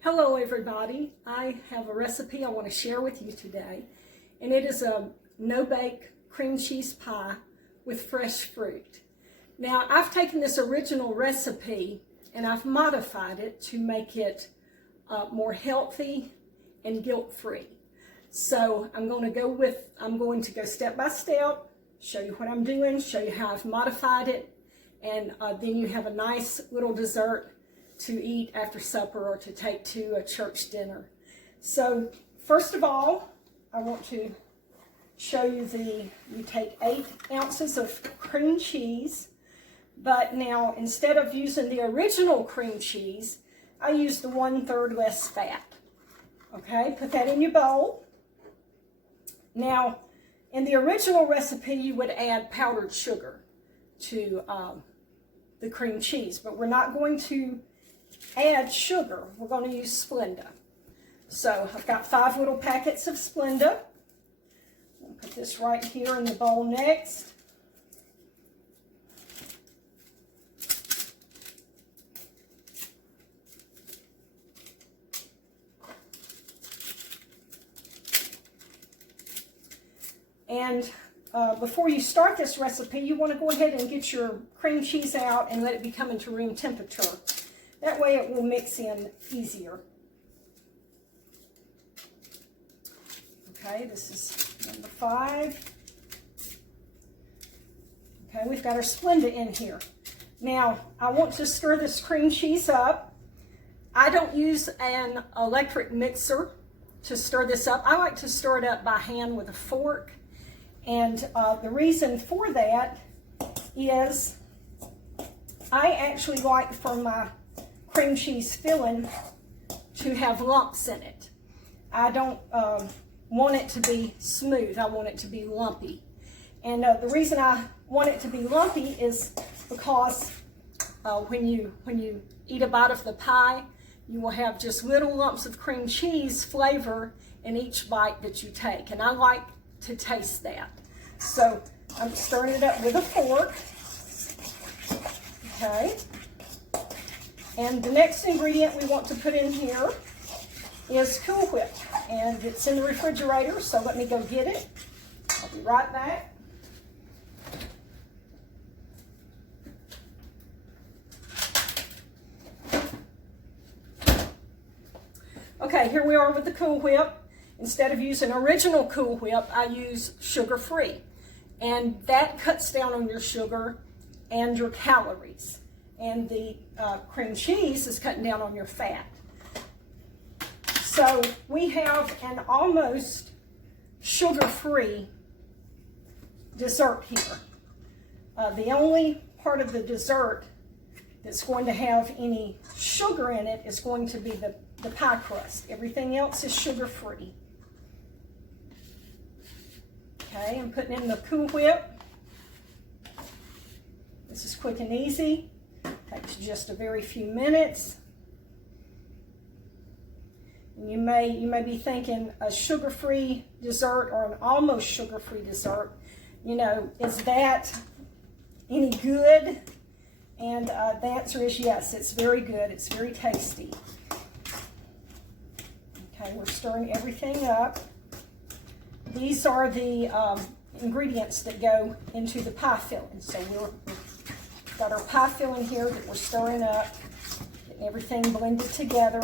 Hello everybody, I have a recipe I want to share with you today, and it is a no-bake cream cheese pie with fresh fruit. Now I've taken this original recipe and I've modified it to make it more healthy and guilt-free. So I'm going to go step by step, show you what I'm doing, show you how I've modified it, and then you have a nice little dessert to eat after supper or to take to a church dinner. So first of all, I want to show you you take 8 ounces of cream cheese, but now instead of using the original cream cheese, I use the 1/3 less fat. Okay, put that in your bowl. Now, in the original recipe, you would add powdered sugar to the cream cheese, but we're not going to add sugar. We're going to use Splenda. So I've got 5 little packets of Splenda. I'll put this right here in the bowl next. And before you start this recipe, you want to go ahead and get your cream cheese out and let it be coming to room temperature. That way it will mix in easier. Okay, this is number 5. Okay, we've got our Splenda in here. Now, I want to stir this cream cheese up. I don't use an electric mixer to stir this up. I like to stir it up by hand with a fork. And the reason for that is I actually like for my cream cheese filling to have lumps in it. I don't want it to be smooth. I want it to be lumpy. And the reason I want it to be lumpy is because when you eat a bite of the pie, you will have just little lumps of cream cheese flavor in each bite that you take. And I like to taste that. So I'm stirring it up with a fork. Okay. And the next ingredient we want to put in here is Cool Whip. And it's in the refrigerator, so let me go get it. I'll be right back. Okay, here we are with the Cool Whip. Instead of using original Cool Whip, I use sugar-free. And that cuts down on your sugar and your calories. And the cream cheese is cutting down on your fat. So we have an almost sugar-free dessert here. The only part of the dessert that's going to have any sugar in it is going to be the pie crust. Everything else is sugar-free. Okay, I'm putting in the Cool Whip. This is quick and easy. Takes just a very few minutes. And you may be thinking a sugar-free dessert or an almost sugar-free dessert. You know, is that any good? And the answer is yes, it's very good. It's very tasty. Okay, we're stirring everything up. These are the ingredients that go into the pie filling. So we've got our pie filling here that we're stirring up, getting everything blended together.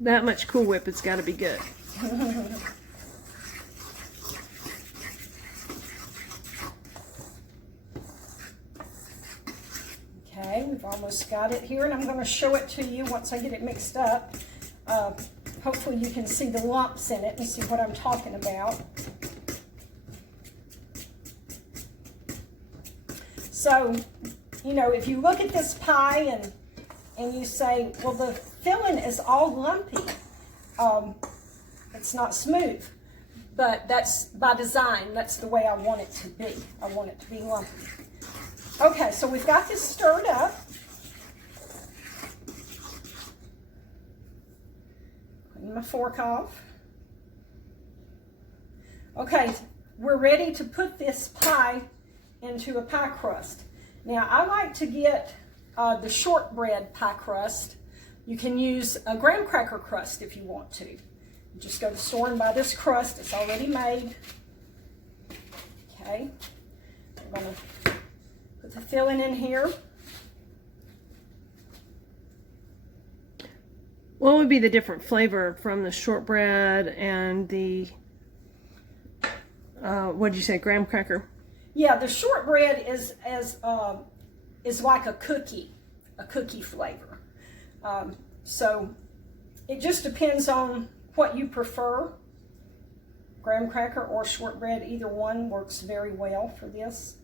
That much Cool Whip, it's got to be good. Okay, we've almost got it here, and I'm going to show it to you once I get it mixed up. Hopefully you can see the lumps in it and see what I'm talking about. So, you know, if you look at this pie and you say, well, the filling is all lumpy, it's not smooth. But that's by design. That's the way I want it to be. I want it to be lumpy. Okay, so we've got this stirred up. my fork off. Okay, we're ready to put this pie into a pie crust. Now, I like to get the shortbread pie crust. You can use a graham cracker crust if you want to. You just go to the store and buy this crust. It's already made. Okay, I'm going to put the filling in here. What would be the different flavor from the shortbread and the, what did you say, graham cracker? Yeah, the shortbread is like a cookie flavor. So it just depends on what you prefer. Graham cracker or shortbread, either one works very well for this.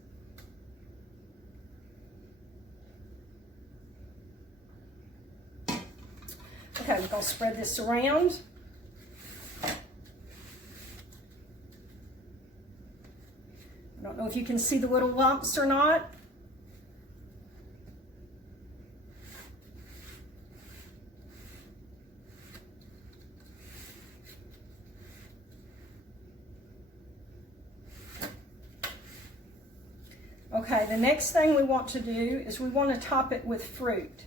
Okay, we're going to spread this around. I don't know if you can see the little lumps or not. Okay, the next thing we want to do is we want to top it with fruit.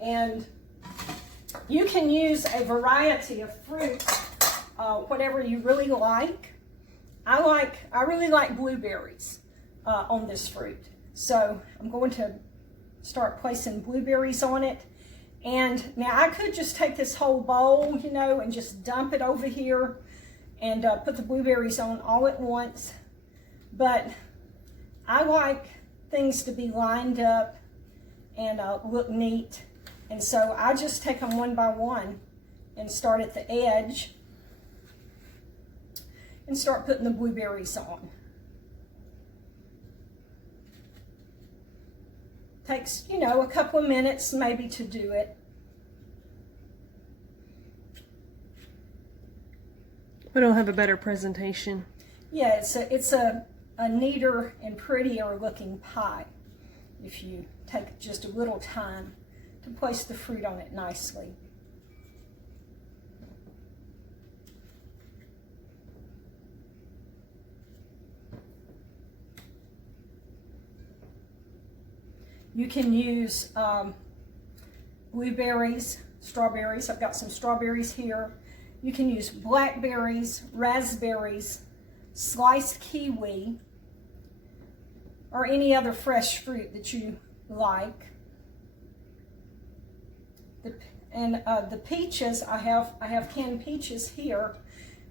And you can use a variety of fruit, whatever you really like. I really like blueberries on this fruit. So I'm going to start placing blueberries on it. And now I could just take this whole bowl, you know, and just dump it over here and put the blueberries on all at once. But I like things to be lined up and look neat. And so I just take them one by one and start at the edge and start putting the blueberries on. Takes, you know, a couple of minutes maybe to do it. But it'll have a better presentation. Yeah, it's a neater and prettier looking pie if you take just a little time to place the fruit on it nicely. You can use blueberries, strawberries. I've got some strawberries here. You can use blackberries, raspberries, sliced kiwi, or any other fresh fruit that you like. The peaches, I have canned peaches here.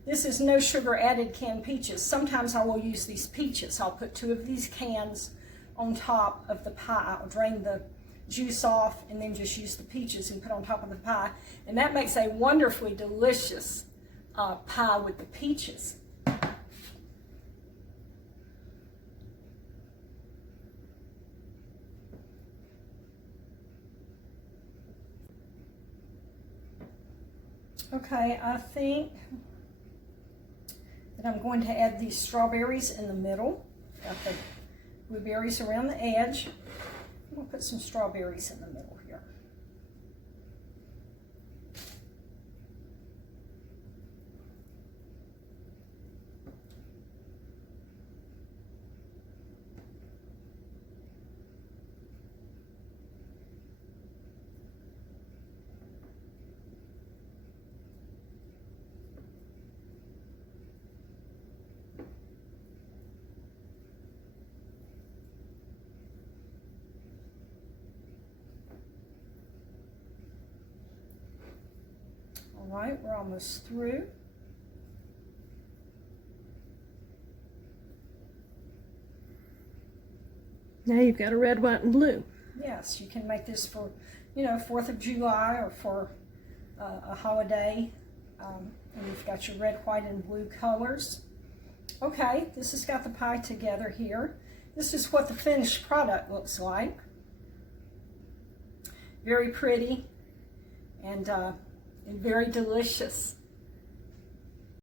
This is no sugar added canned peaches. Sometimes I will use these peaches. I'll put 2 of these cans on top of the pie. I'll drain the juice off and then just use the peaches and put on top of the pie. And that makes a wonderfully delicious pie with the peaches. Okay, I think that I'm going to add these strawberries in the middle. Got the blueberries around the edge. I'm going to put some strawberries in the middle here. All right, we're almost through. Now you've got a red, white, and blue. Yes, you can make this for, you know, 4th of July or for a holiday. And you've got your red, white, and blue colors. Okay, this has got the pie together here. This is what the finished product looks like. Very pretty and very delicious.